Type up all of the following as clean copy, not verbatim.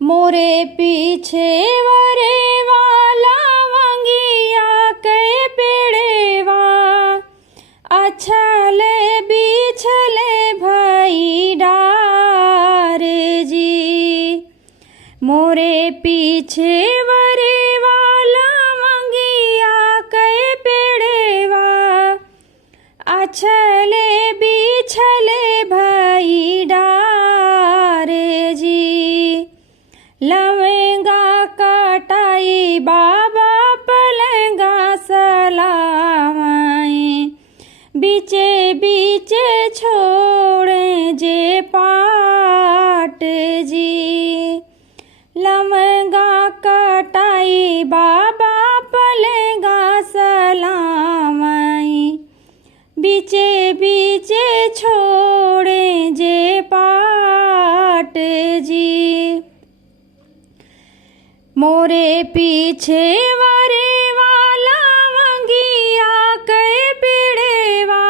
मोरे पीछे वरे वाला वंगिया के पेड़ेवा अछले बिछले भई डारे जी। मोरे पीछे वरे वाला वंगिया के पेड़ेवा अछले बिछले भई डारे जी। लवेंगा कटाई बाबा पलेंगा सलामाए बीचे बीचे छोड़े जे पाट जी। लवेंगा कटाई बाबा पलेंगा सलामाए बीचे बीचे छोड़े जे पाट जी। मोरे पीछे वरे वाला वंगिया के पेड़ेवा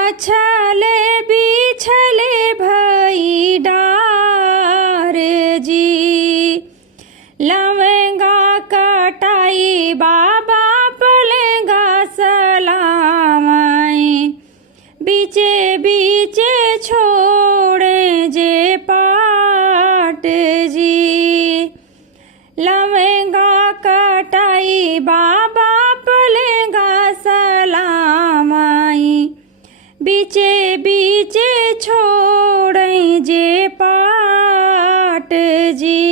अछले बिछले भई डारे जी। लवेंगा कटाई बाबा पलेंगा सलामाए बीचे बीचे छोड़े जे पाट जी। लवेंगा कटाई बाबा पलेंगा सलामाई बीचे बीचे छोड़े जे पाट जी।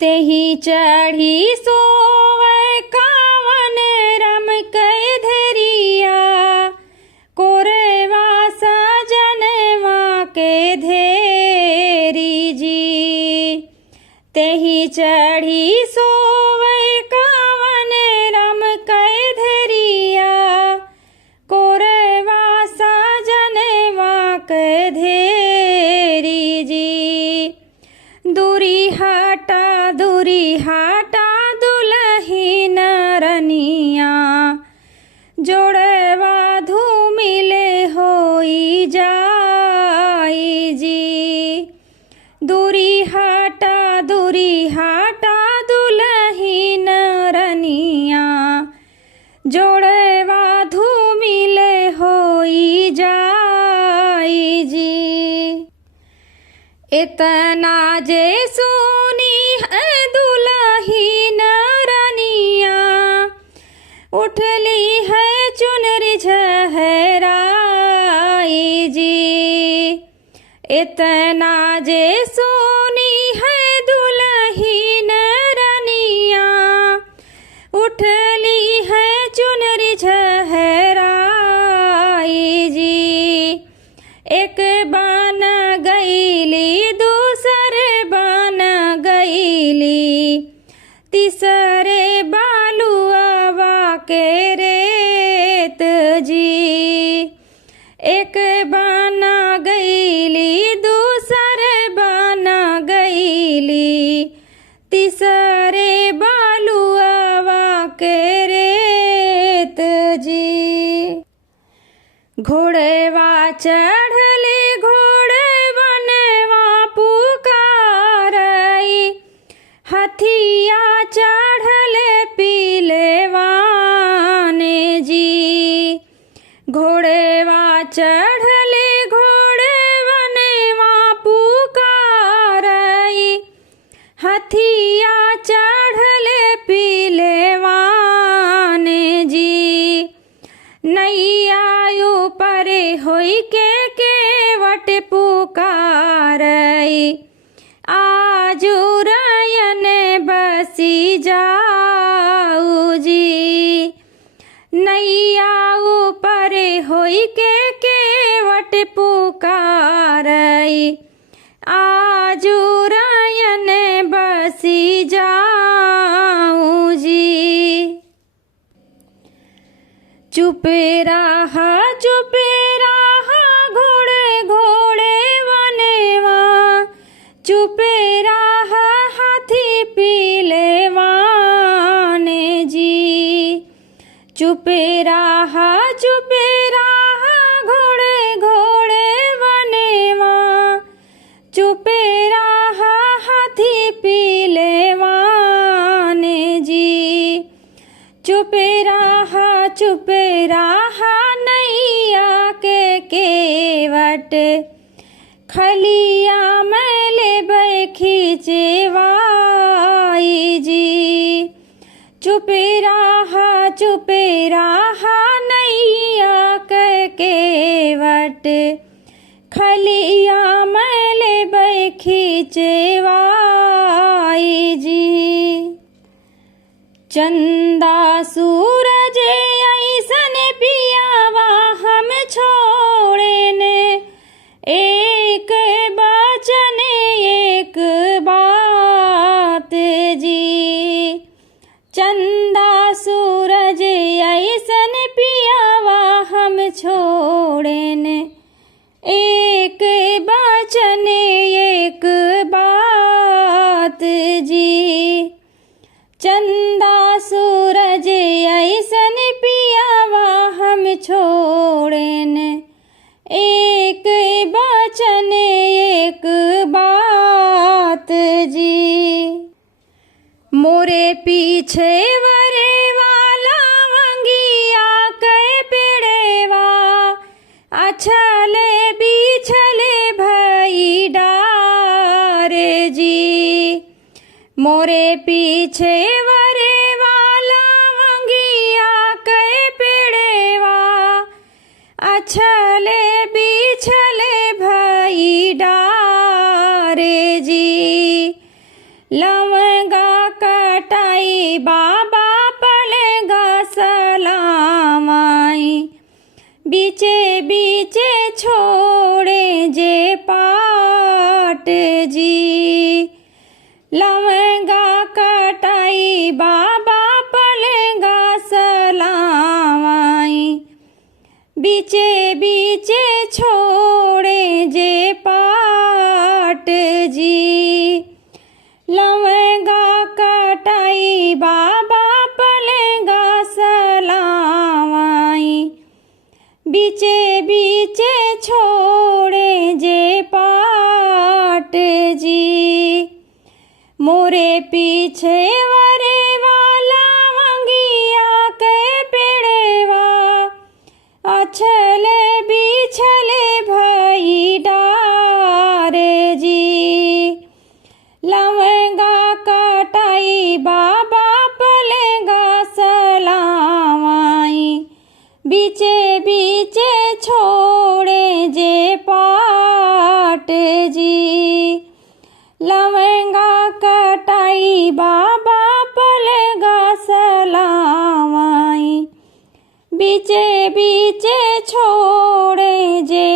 तेही चढ़ी सोवे कावन रम के धरिया कोरेवा सजनवा के धेरी जी। तेही चढ़ी सोवे कावन रम के धरिया कोरेवा सजनवा के धेरी जी। दूरी हटा दुलही नरनिया जोड़वा धूमिले होई जाई जी। दूरी हटा दुलही नरनिया जोड़वा धूमिले होई जाई जी। इतना जे सुनी है दुलही नरनिया उठली है चुनरी झहराई जी। इतना जे सुनी है दुलही नरनिया उठली है चुनरी झहराई जी। एक बन गईली दूसर बन गईली तीसरे बालुआवा के रेत जी। एक बन गईली दूसर बन गईली तीसरे बालुआवा के रेत जी। घोड़ेवा चढ़ले घोड़े बनवा पुकारई हथिया चढ़ले पीलेवाने जी। घोड़ेवा चढ़ले घोड़े बनवा पुकारई हथिया चढ़ले पीलेवाने जी। नैया परे होई के केवट पुकारई आजू रयन बसी जाऊ जी। नैया परे होई के केवट पुकारई आजू रयन बसी जाऊ जी। चुप रहा घोड़े घोड़े बनेवा चुप रहा हाथी पीलेवाने जी। चुप रहा घोड़े घोड़े बनेवा चुप खलिया मैले खींचवाई जी। चुप रहा नैया के वट, खलिया मैले खींचवाई जी। चंदा सूरज ऐसन पियावा हम छोड़े ने, एक वचन एक बात जी। चंदा सूरज ऐसन पियावा हम छोड़े ने, एक वचन एक बात जी। चंदा सूरज ऐसन पियावा हम छोड़ेन, एक वचन एक बात जी। मोरे पीछे वरे वाला वंगिया के पेड़ेवा, अछले बिछले भई डारे जी। मोरे पीछे वरे वाला वंगिया के पेड़ेवा, अछले बिछले भई डारे जी। लवंगा कटाई बाबा पलेगा सलामाई, बीचे बीचे छोड़े जे पाट जी। लवंगा कटाई बाबा पलेगा सलामाई, बीचे बीचे छोड़े जे पाट जी। लवंगा कटाई बाबा पलेगा सलामाई, बीचे बीचे छोड़े जे पाट जी। मोरे पीछे वरे वाला वंगिया के पेड़ेवा, अछले बिछले भई डारे जी। लवंगा कटाई बाबा पलेगा सलामाई, बीचे बीचे छोड़े जे पाट जी। लवंगा कटाई बाबा पलेगा सलामाई, बीचे बीचे छोड़े जे